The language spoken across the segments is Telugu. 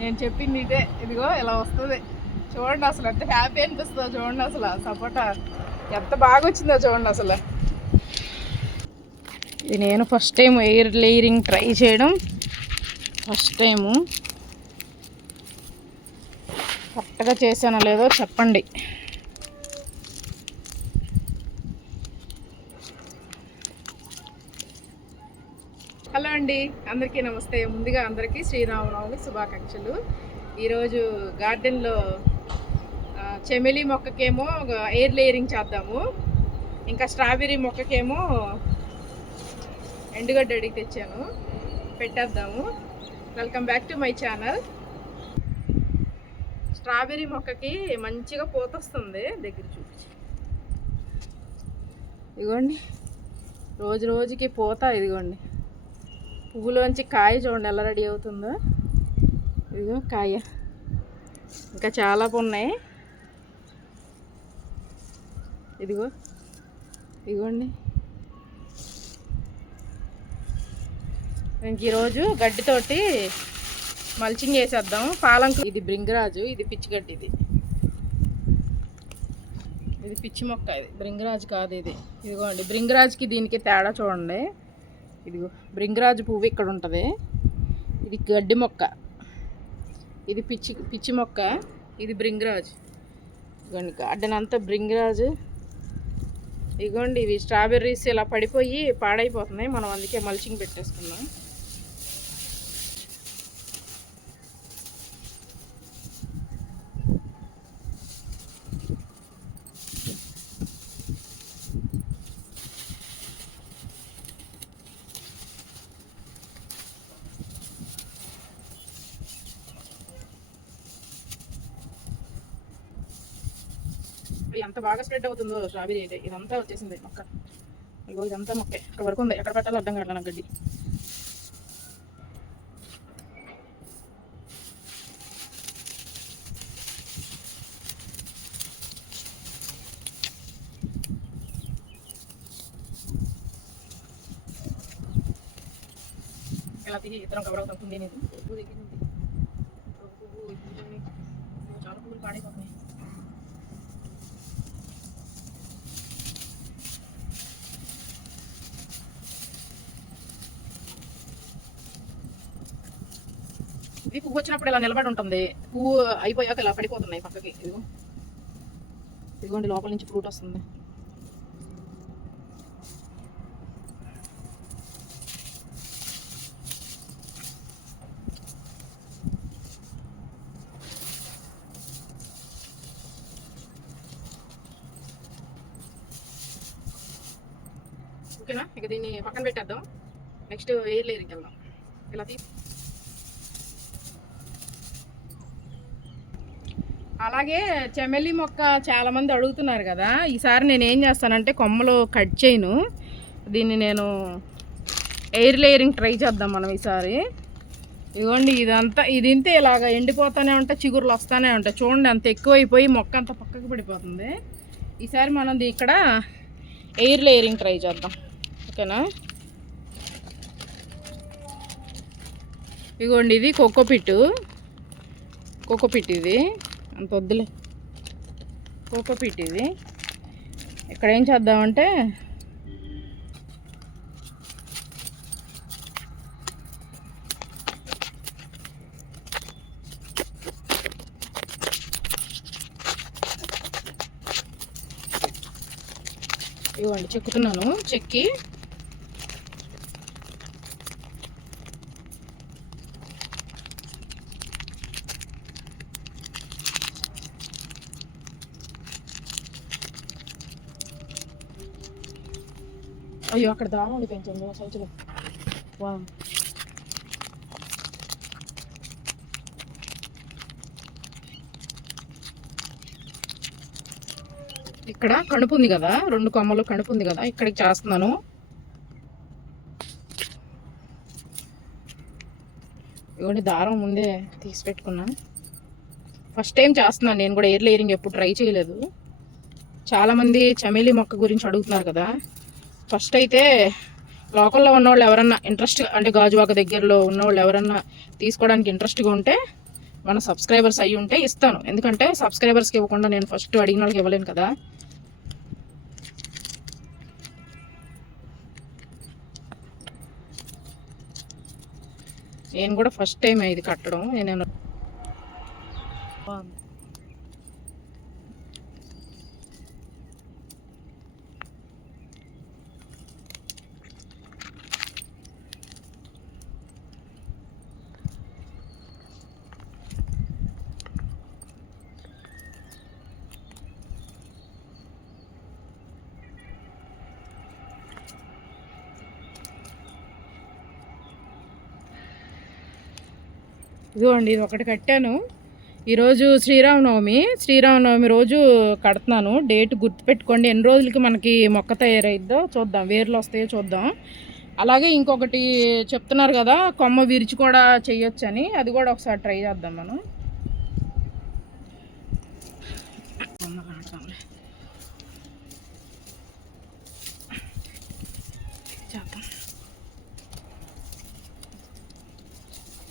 నేను చెప్పింది ఇదే. ఇదిగో ఇలా వస్తుంది చూడండి. అసలు ఎంత హ్యాపీ అనిపిస్తుందో చూడండి. అసలు సపోటా ఎంత బాగా వచ్చిందో చూడండి. అసలు ఇది నేను first time air layering try చేయడం. ఫస్ట్ టైము కరెక్ట్గా చేశానో లేదో చెప్పండి. హలో అండి, అందరికీ నమస్తే. ముందుగా అందరికీ శ్రీరామనవమి శుభాకాంక్షలు. ఈరోజు గార్డెన్లో చెమెలి మొక్కకేమో ఎయిర్ లేయరింగ్ చేద్దాము, ఇంకా స్ట్రాబెర్రీ మొక్కకేమో ఎండుగడ్డ అడిగి తెచ్చాను, పెట్టేద్దాము. Welcome back to my channel. Strawberry మొక్కకి మంచిగా పూత వస్తుంది. దగ్గర చూపించి ఇదిగోండి, రోజు రోజుకి పూత. ఇదిగోండి పువ్వులోంచి కాయ చూడండి ఎలా రెడీ అవుతుందో. ఇదిగో కాయ, ఇంకా చాలా ఉన్నాయి. ఇదిగో ఇదిగోండి. ఇంక ఈరోజు గడ్డితోటి మల్చింగ్ వేసేద్దాం. పాలంకు ఇది బ్రింగరాజు, ఇది పిచ్చిగడ్డి. ఇది పిచ్చి మొక్క, ఇది బ్రింగరాజు కాదు. ఇదిగోండి బ్రింగరాజుకి దీనికి తేడా చూడండి. ఇదిగో బ్రింగరాజు పువ్వు ఇక్కడ ఉంటుంది, ఇది గడ్డి మొక్క. ఇది పిచ్చి మొక్క, ఇది బ్రింగరాజు. ఇదిగోండి గార్డెన్ అంతా బ్రింగరాజు. ఇదిగోండి ఇవి స్ట్రాబెర్రీస్ ఇలా పడిపోయి పాడైపోతున్నాయి, మనం అందుకే మల్చింగ్ పెట్టేసుకున్నాం. ఎంత బాగా స్ప్రెడ్ అవుతుందో స్ట్రాబెర్రీ అయితే. ఇదంతా వచ్చేసింది మొక్క. ఇగో ఇదంతా మొక్కే, ఇక్కడ వరకు ఉంది. ఎక్కడ పెట్టాలో అర్థం కావట్లేదు నాకు గడ్డి. ఇలా తిరిగి ఇద్దరం కవర్ అవుతుంది. నేను చాలా పువ్వులు పాడైపోతున్నాయి. ఇది పువ్వు వచ్చినప్పుడు ఇలా నిలబడి ఉంటుంది, పువ్వు అయిపోయాక ఇలా పడిపోతున్నాయి పక్కకి. ఇదిగోండి లోపల నుంచి ఫ్రూట్ వస్తుంది. ఓకేనా, ఇక దీన్ని పక్కన పెట్టేద్దాం. నెక్స్ట్ ఎయిర్ లేయరింగ్కి వెళ్దాం. ఇలా అలాగే చెమెలి మొక్క చాలామంది అడుగుతున్నారు కదా. ఈసారి నేను ఏం చేస్తానంటే కొమ్మలు కట్ చేయను, దీన్ని నేను ఎయిర్ లేయరింగ్ ట్రై చేద్దాం మనం ఈసారి. ఇదిగోండి ఇదంతా ఇంతే ఇలాగ ఎండిపోతూనే ఉంటాయి, చిగురులు వస్తూనే ఉంటాయి. చూడండి అంత ఎక్కువైపోయి మొక్క అంతా పక్కకు పడిపోతుంది. ఈసారి మనం ఇక్కడ ఎయిర్ లేయరింగ్ ట్రై చేద్దాం. ఓకేనా, ఇదిగోండి ఇది కోకోపిట్. ఇది అంత వద్దులే, కోకోపీట్. ఇది ఇక్కడ ఏం చేద్దామంటే ఇవ్వండి చెక్కుతున్నాను. చెక్కి అయ్యో అక్కడ దారం ఉండిపోయింది సైజులో. వా ఇక్కడ కణుపు ఉంది కదా, 2 కొమ్మలు కణుపు ఉంది కదా, ఇక్కడికి చేస్తున్నాను. ఇవ్వండి దారం ముందే తీసి పెట్టుకున్నాను. ఫస్ట్ టైం చేస్తున్నాను నేను కూడా ఎయిర్ లేయరింగ్, ఎప్పుడు ట్రై చేయలేదు. చాలామంది చమేలి మొక్క గురించి అడుగుతున్నారు కదా. ఫస్ట్ అయితే లోకల్లో ఉన్నవాళ్ళు ఎవరన్నా ఇంట్రెస్ట్, అంటే గాజువాక దగ్గరలో ఉన్నవాళ్ళు ఎవరన్నా తీసుకోవడానికి ఇంట్రెస్ట్గా ఉంటే మన సబ్స్క్రైబర్స్ అయ్యి ఉంటే ఇస్తాను, ఎందుకంటే సబ్స్క్రైబర్స్కి ఇవ్వకుండా నేను ఫస్ట్ అడిగిన వాళ్ళకి ఇవ్వలేను కదా. నేను కూడా ఫస్ట్ టైం ఇది కట్టడం. నేను ఇదిగోండి, ఇది ఒకటి కట్టాను. ఈరోజు శ్రీరామనవమి రోజు కడుతున్నాను. డేట్ గుర్తుపెట్టుకోండి. ఎన్ని రోజులకి మనకి మొక్క తయారైద్దో చూద్దాం, వేర్లు వస్తాయో చూద్దాం. అలాగే ఇంకొకటి చెప్తున్నారు కదా, కొమ్మ విరిచి కూడా చేయొచ్చని, అది కూడా ఒకసారి ట్రై చేద్దాం మనం.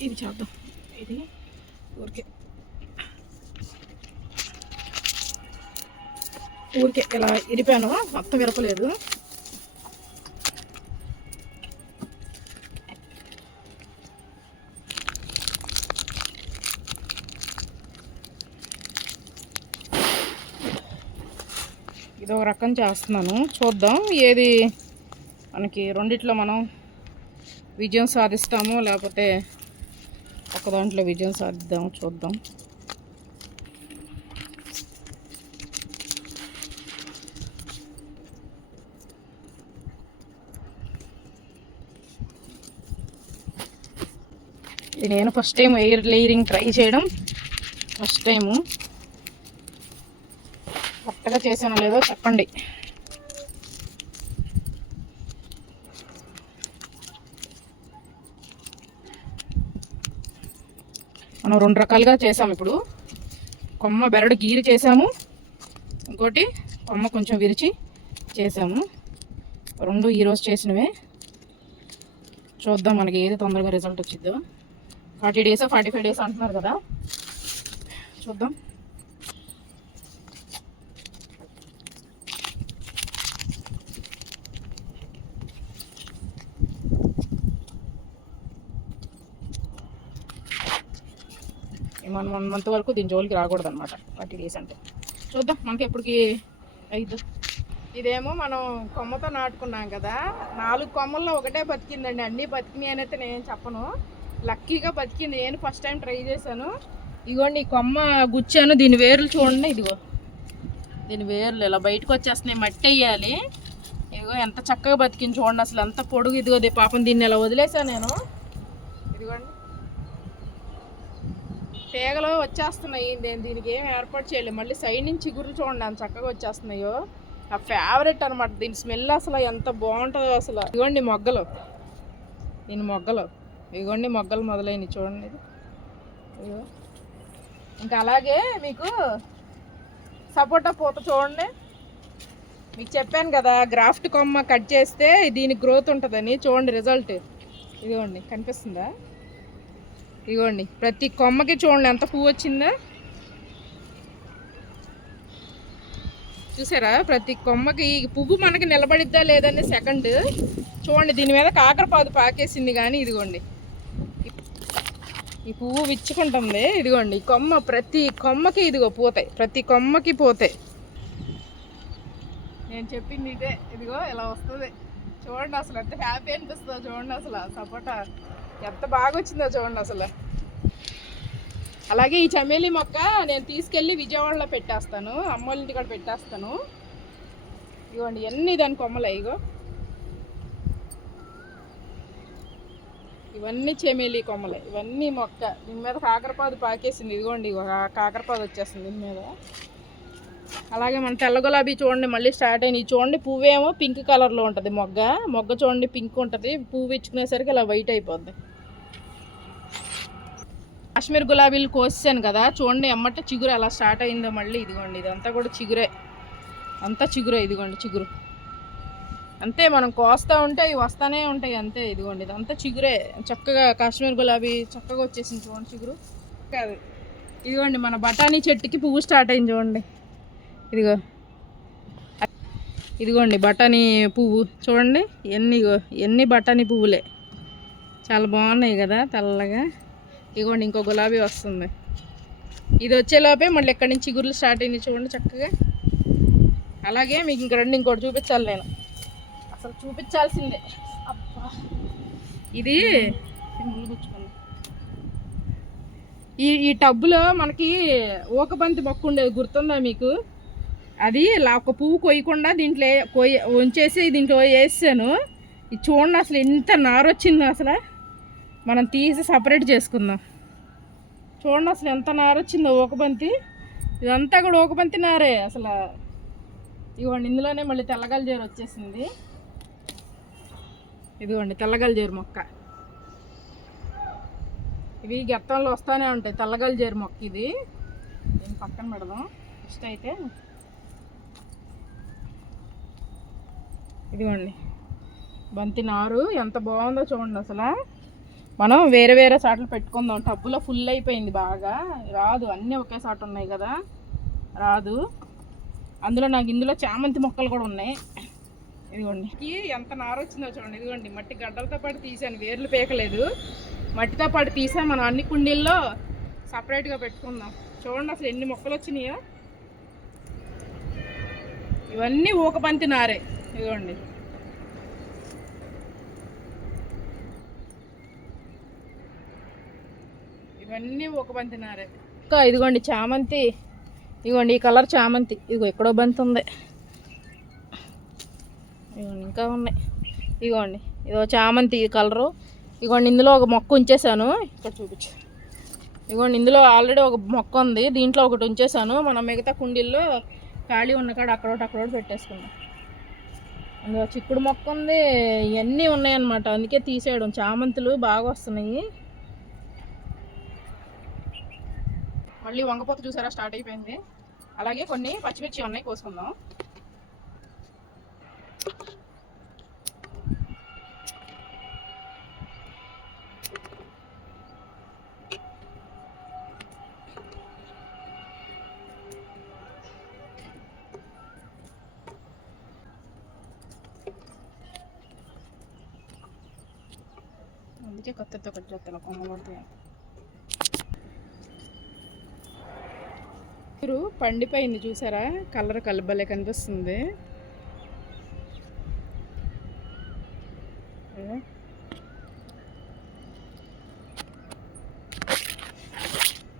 ఇది చేద్దాం. ఇది ఊరికే ఇలా ఇరిపాను, మొత్తం విరపలేదు. ఇది ఒక రకం చేస్తున్నాను, చూద్దాం ఏది మనకి రెండిట్లో మనం విజయం సాధిస్తామో లేకపోతే ఒక దాంట్లో విజయం సాధిద్దామో చూద్దాం. ఇది నేను first time air layering try చేయడం, ఫస్ట్ టైము. కరెక్ట్గా చేసానో లేదో చెప్పండి. మనం రెండు రకాలుగా చేసాము. ఇప్పుడు కొమ్మ బెరడు గీరి చేసాము, ఇంకోటి కొమ్మ కొంచెం విరిచి చేసాము. రెండు ఈరోజు చేసినవే. చూద్దాం మనకి ఏది తొందరగా రిజల్ట్ వచ్చిద్దో. 40 days 45 days అంటున్నారు కదా, చూద్దాం. మనం 1 month వరకు దీని జోలికి రాకూడదు అనమాట, 40 days అంటే. చూద్దాం మనకి ఎప్పటికి అయిద్దు. ఇదేమో మనం కొమ్మతో నాటుకున్నాం కదా, 4 కొమ్మల్లో ఒకటే బతికిందండి. అన్నీ బతికినాయి అని అయితే నేను చెప్పను, లక్కీగా బతికింది. నేను ఫస్ట్ టైం ట్రై చేశాను. ఇదిగోండి, ఈ కొమ్మ గుచ్చాను, దీని వేర్లు చూడండి. ఇదిగో దీని వేర్లు ఇలా బయటకు వచ్చేస్తున్నాయి, మట్టి వేయాలి. ఇదిగో ఎంత చక్కగా బతికింది చూడండి, అసలు ఎంత పొడుగు. ఇదిగో పాపం దీన్ని ఇలా వదిలేసాను నేను. ఇదిగోండి తీగలు వచ్చేస్తున్నాయి, నేను దీనికి ఏం ఏర్పాటు చేయలేదు. మళ్ళీ సైడ్ నుంచి చిగురు చూడండి ఎంత చక్కగా వచ్చేస్తున్నాయో. నా ఫేవరెట్ అనమాట దీని స్మెల్, అసలు ఎంత బాగుంటుందో అసలు. ఇదిగోండి మొగ్గలు, దీని మొగ్గలు, ఇదిగోండి మొగ్గలు మొదలైనవి చూడండి. ఇదిగో ఇంకా అలాగే మీకు సపోటా పూత చూడండి. మీకు చెప్పాను కదా, గ్రాఫ్ట్ కొమ్మ కట్ చేస్తే దీనికి గ్రోత్ ఉంటుందని. చూడండి రిజల్ట్, ఇదిగోండి కనిపిస్తుందా? ఇదిగోండి ప్రతి కొమ్మకి చూడండి ఎంత పువ్వు వచ్చిందో, చూసారా? ప్రతి కొమ్మకి పువ్వు మనకి నిలబడిద్దా లేదని సెకండ్. చూడండి దీని మీద కాకరపాదు పాకేసింది, కానీ ఇదిగోండి ఈ పువ్వు విచ్చుకుంటుంది. ఇదిగోండి ఈ కొమ్మ, ప్రతి కొమ్మకి ఇదిగో పోతాయి, ప్రతి కొమ్మకి పోతాయి. నేను చెప్పింది ఇదే. ఇదిగో ఇలా వస్తుంది చూడండి, అసలు ఎంత హ్యాపీ అనిపిస్తుందో చూడండి. అసలు సపోటా ఎంత బాగా వచ్చిందో చూడండి అసలు. అలాగే ఈ చమేలి మొక్క నేను తీసుకెళ్ళి విజయవాడలో పెట్టేస్తాను, అమ్మ వాళ్ళ ఇంటికాడ పెట్టేస్తాను. ఇదిగోండి ఎన్ని దాని కొమ్మలే, ఇగో ఇవన్నీ చమేలి కొమ్మలే, ఇవన్నీ మొక్క. దీని మీద కాకరపాదు పాకేసింది, ఇదిగోండి కాకరపాదు వచ్చేస్తుంది దీని మీద. అలాగే మన తెల్ల గులాబీ చూడండి మళ్ళీ స్టార్ట్ అయినాయి. చూడండి పువ్వేమో పింక్ కలర్లో ఉంటుంది, మొగ్గ చూడండి పింక్ ఉంటుంది, పువ్వు ఇచ్చుకునేసరికి ఇలా వైట్ అయిపోద్ది. కాశ్మీర్ గులాబీలు కోసాను కదా, చూడండి ఎమ్మట చిగురు ఎలా స్టార్ట్ అయిందో మళ్ళీ. ఇదిగోండి ఇదంతా కూడా చిగురే, అంతా చిగురే. ఇదిగోండి చిగురు అంతే, మనం కోస్తూ ఉంటే ఇవి వస్తూనే ఉంటాయి అంతే. ఇదిగోండి ఇదంతా చిగురే, చక్కగా కాశ్మీర్ గులాబీ చక్కగా వచ్చేసింది చూడండి చిగురు. కాదు ఇదిగోండి మన బఠానీ చెట్టుకి పువ్వు స్టార్ట్ అయింది చూడండి. ఇదిగోండి బఠానీ పువ్వు చూడండి, ఎన్ని బఠానీ పువ్వులే, చాలా బాగున్నాయి కదా తెల్లగా. ఇదిగోండి ఇంకో గులాబీ వస్తుంది. ఇది వచ్చేలోపే మళ్ళీ ఎక్కడి నుంచి చిగుర్లు స్టార్ట్ అయింది చూడండి చక్కగా. అలాగే మీకు ఇంకోటి చూపించాలి, నేను అసలు చూపించాల్సిందే. అబ్బా ఇది ఈ టబ్బులో మనకి ఊకబంతి మొక్క ఉండేది గుర్తుందా మీకు? అది ఒక పువ్వు కొయ్యకుండా దీంట్లో ఉంచేసి దీంట్లో వేసాను. ఇది చూడండి అసలు ఎంత నారు వచ్చిందో. అసలు మనం తీసి సపరేట్ చేసుకుందాం. చూడండి అసలు ఎంత నారు వచ్చిందో ఊకబంతి. ఇదంతా కూడా ఊకబంతి నారే అసలు. ఇదిగోండి ఇందులోనే మళ్ళీ తెల్లగలజేరు వచ్చేసింది. ఇదిగోండి తెల్లగలజేరు మొక్క. ఇవి గెత్తంలో వస్తూనే ఉంటాయి తెల్లగలజేరు మొక్క. ఇది దీన్ని పక్కన పెడదాం ఫస్ట్ అయితే. ఇదిగోండి బంతి నారు ఎంత బాగుందో చూడండి. అసలు మనం వేరే వేరే సాట్లు పెట్టుకుందాం. టబ్బులో ఫుల్ అయిపోయింది బాగా, రాదు, అన్నీ ఒకే సాటు ఉన్నాయి కదా, రాదు. అందులో నాకు ఇందులో చామంతి మొక్కలు కూడా ఉన్నాయి. ఇదిగోండి ఎంత నారు వచ్చిందో చూడండి. ఇదిగోండి మట్టి గడ్డలతో పాటు తీసాను, వేర్లు పీకలేదు, మట్టితో పాటు తీసా. మనం అన్ని కుండీల్లో సపరేట్గా పెట్టుకుందాం. చూడండి అసలు ఎన్ని మొక్కలు వచ్చినాయో. ఇవన్నీ ఊకబంతి నారే. ఇదిగోండి ఇవన్నీ ఊకబంతి నారే. ఇంకా ఇదిగోండి చామంతి. ఇదిగోండి ఈ కలర్ చామంతి. ఇదిగో ఎక్కడో బంతి ఉంది. ఇదిగోండి ఇంకా ఉన్నాయి. ఇదిగోండి ఇదో చామంతి ఈ కలరు. ఇదిగోండి ఇందులో ఒక మొక్క ఉంచేసాను, ఇక్కడ చూపించు. ఇదిగోండి ఇందులో ఆల్రెడీ ఒక మొక్క ఉంది, దీంట్లో ఒకటి ఉంచేసాను. మనం మిగతా కుండీల్లో ఖాళీ ఉన్న కాడ అక్కడోటి పెట్టేసుకుందాం. అందులో చిక్కుడు మొక్క ఉంది, ఇవన్నీ ఉన్నాయన్నమాట, అందుకే తీసేయడం. చామంతులు బాగా వస్తున్నాయి. మళ్ళీ వంగపోత చూసారా స్టార్ట్ అయిపోయింది. అలాగే కొన్ని పచ్చిమిర్చి ఉన్నాయి, కోసుకుందాం. అందుకే కొత్తతో కట్ చేస్తాను, కొమ్మ కొడతాయి. పండిపోయింది చూసారా, కలర్ కలబలే కనిపిస్తుంది.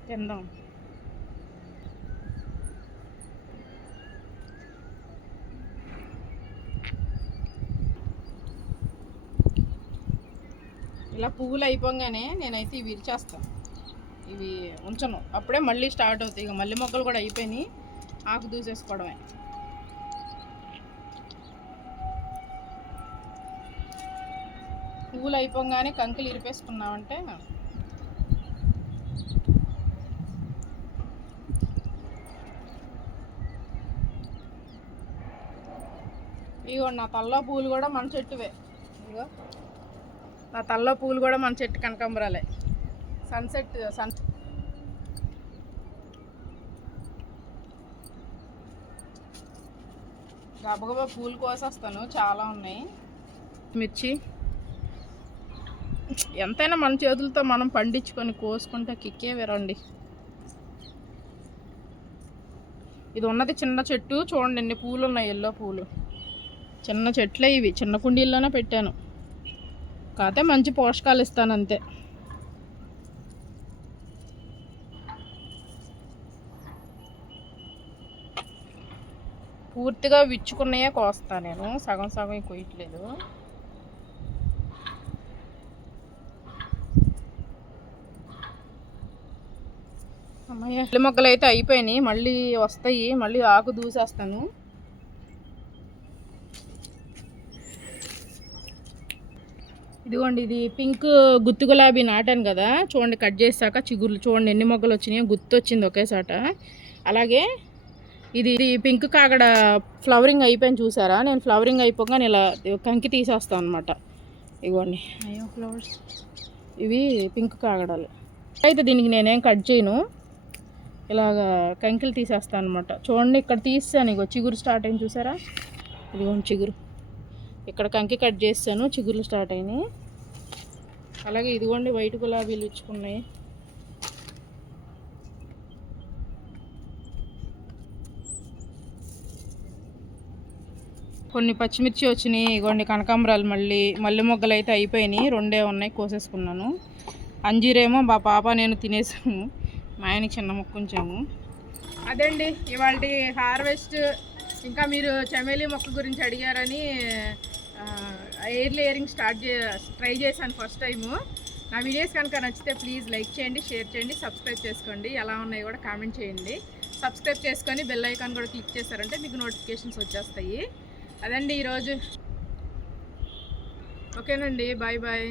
తిందాం. ఇలా పువ్వులు అయిపోగానే నేనైతే ఇవి విరిచేస్తాను, ఇవి ఉంచను. అప్పుడే మళ్ళీ స్టార్ట్ అవుతాయి. ఇక మళ్ళీ మొక్కలు కూడా అయిపోయినాయి, ఆకు దూసేసుకోవడమే. పువ్వులు అయిపోగానే కంకులు ఇరిపేసుకున్నామంటే ఇగో నా తల్లో పూలు కూడా మన చెట్టువే. ఇగో నా తల్లో పూలు కూడా మన చెట్టు కనకాంబరాలే. గబగబా పూలు కోసేస్తాను, చాలా ఉన్నాయి. మిర్చి ఎంతైనా మన చేతులతో మనం పండించుకొని కోసుకుంటే కిక్కే వేరండి. ఇది ఉన్నది చిన్న చెట్టు, చూడండి ఎన్ని పూలు ఉన్నాయి, ఎల్లో పూలు. చిన్న చెట్లే ఇవి, చిన్న కుండీల్లోనే పెట్టాను. కాకపోతే మంచి పోషకాలు ఇస్తాను అంతే. పూర్తిగా విచ్చుకున్నాయే కోస్తా నేను, సగం సగం కొయ్యట్లేదు. అమ్మాయి మొక్కలు అయితే అయిపోయినాయి, మళ్ళీ వస్తాయి, మళ్ళీ ఆకు దూసేస్తాను. ఇదిగోండి ఇది పింక్ గుత్తి గులాబీ నాటాను కదా, చూడండి కట్ చేసాక చిగుర్లు చూడండి ఎన్ని మొగ్గలు వచ్చినాయో, గుత్తి వచ్చింది ఒకేసాట. అలాగే ఇది పింక్ కాగడ ఫ్లవరింగ్ అయిపోయింది చూసారా. నేను ఫ్లవరింగ్ అయిపోగానే ఇలా కంకి తీసేస్తాను అనమాట. ఇవ్వండి అయ్యో ఫ్లవర్స్, ఇవి పింక్ కాగడాలు. అయితే దీనికి నేనేం కట్ చేయను, ఇలాగా కంకిలు తీసేస్తాను అనమాట. చూడండి ఇక్కడ తీసాను, ఇగో చిగురు స్టార్ట్ అయింది చూసారా, ఇదిగోండి చిగురు. ఇక్కడ కంకి కట్ చేస్తాను, చిగురులు స్టార్ట్ అయినాయి. అలాగే ఇదిగోండి వైట్ గులాబీలు ఇచ్చుకున్నాయి. కొన్ని పచ్చిమిర్చి వచ్చినాయి. ఇగోండి కనకాంబరాలు, మల్లె మొగ్గలు అయితే అయిపోయినాయి, 2 ఉన్నాయి, కోసేసుకున్నాను. అంజీరేమో మా పాప నేను తినేసాము, మా ఆయనకి చిన్న ముక్క ఉంచాము. అదండి ఇవాళ హార్వెస్ట్. ఇంకా మీరు చమేలీ మొక్క గురించి అడిగారని ఎయిర్ లేయరింగ్ ట్రై చేశాను ఫస్ట్ టైము. నా వీడియోస్ కనుక నచ్చితే ప్లీజ్ లైక్ చేయండి, షేర్ చేయండి, సబ్స్క్రైబ్ చేసుకోండి. ఎలా ఉన్నాయో కూడా కామెంట్ చేయండి. సబ్స్క్రైబ్ చేసుకొని బెల్ ఐకాన్ కూడా క్లిక్ చేశారంటే మీకు నోటిఫికేషన్స్ వచ్చేస్తాయి. అదండి ఈరోజు. ఓకేనండి, బాయ్ బాయ్.